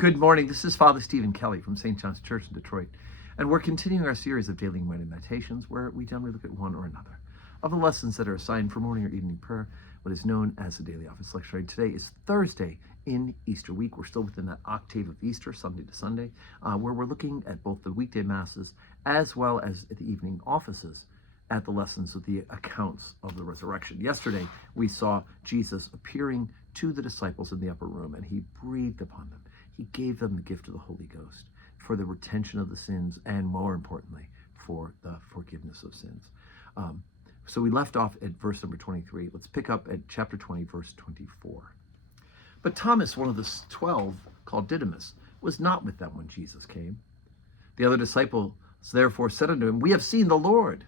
Good morning. This is Father Stephen Kelly from St. John's Church in Detroit, and we're continuing our series of daily morning meditations where we generally look at one or another of the lessons that are assigned for morning or evening prayer, what is known as the daily office lectionary. Today is Thursday in Easter week. We're still within that octave of Easter, Sunday to Sunday, where we're looking at both the weekday masses as well as the evening offices at the lessons of the accounts of the resurrection. Yesterday, we saw Jesus appearing to the disciples in the upper room, and he breathed upon them. He gave them the gift of the Holy Ghost for the retention of the sins and, more importantly, for the forgiveness of sins. So we left off at verse number 23. Let's pick up at chapter 20, verse 24. But Thomas, one of the 12, called Didymus, was not with them when Jesus came. The other disciples therefore said unto him, We have seen the Lord.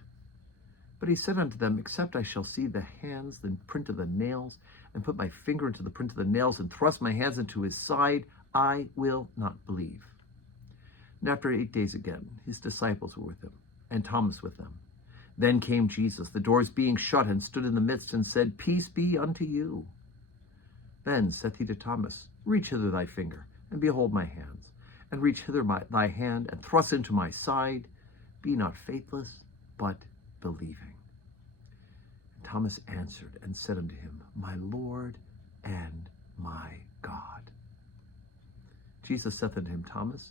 But he said unto them, Except I shall see the hands, the print of the nails, and put my finger into the print of the nails, and thrust my hands into his side, I will not believe. And after 8 days again, his disciples were with him, and Thomas with them. Then came Jesus, the doors being shut, and stood in the midst, and said, Peace be unto you. Then saith he to Thomas, Reach hither thy finger, and behold my hands, and reach hither thy hand, and thrust into my side. Be not faithless, but believing. And Thomas answered and said unto him, My Lord and my God. Jesus saith unto him, Thomas,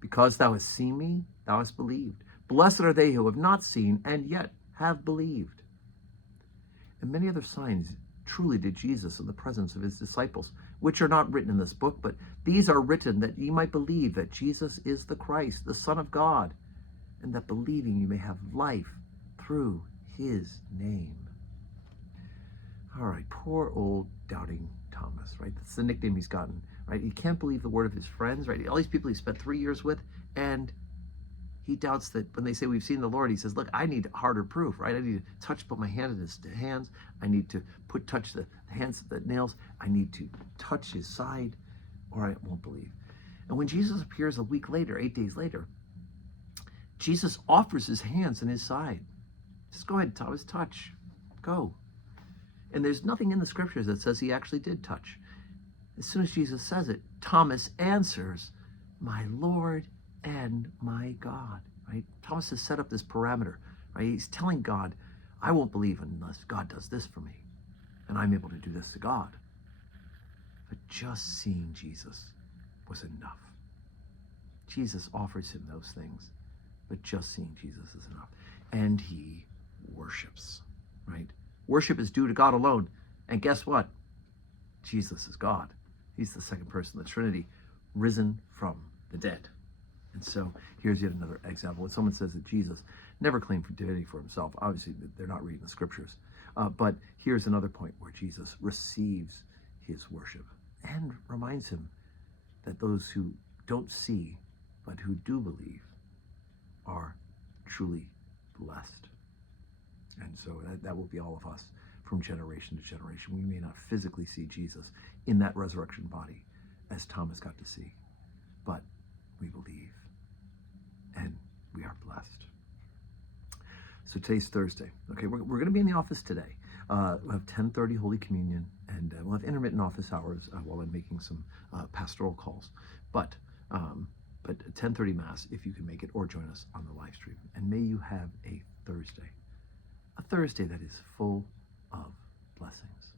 because thou hast seen me, thou hast believed. Blessed are they who have not seen, and yet have believed. And many other signs truly did Jesus in the presence of his disciples, which are not written in this book, but these are written that ye might believe that Jesus is the Christ, the Son of God, and that believing you may have life through his name. All right, poor old doubting Thomas, right? That's the nickname he's gotten, right? He can't believe the word of his friends, right? All these people he spent 3 years with, and he doubts that when they say we've seen the Lord, he says, look, I need harder proof, right? I need to put my hand in his hands. I need to touch the hands, the nails. I need to touch his side, or I won't believe. And when Jesus appears a week later, 8 days later, Jesus offers his hands and his side. Just go ahead, Thomas, touch. Go. And there's nothing in the scriptures that says he actually did touch. As soon as Jesus says it, Thomas answers, My Lord and my God, right? Thomas has set up this parameter, right? He's telling God, I won't believe unless God does this for me, and I'm able to do this to God. But just seeing Jesus was enough. Jesus offers him those things, but just seeing Jesus is enough. And he worships, right? Worship is due to God alone. And guess what? Jesus is God. He's the second person of the Trinity, risen from the dead. And so here's yet another example. When someone says that Jesus never claimed divinity for himself, obviously they're not reading the scriptures. But here's another point where Jesus receives his worship and reminds him that those who don't see but who do believe are truly blessed. And so that will be all of us from generation to generation. We may not physically see Jesus in that resurrection body as Thomas got to see, but we believe and we are blessed. So today's Thursday. Okay, we're going to be in the office today. We'll have 10:30 Holy Communion, and we'll have intermittent office hours while I'm making some pastoral calls. But 10:30 Mass, if you can make it, or join us on the live stream. And may you have a Thursday that is full of blessings.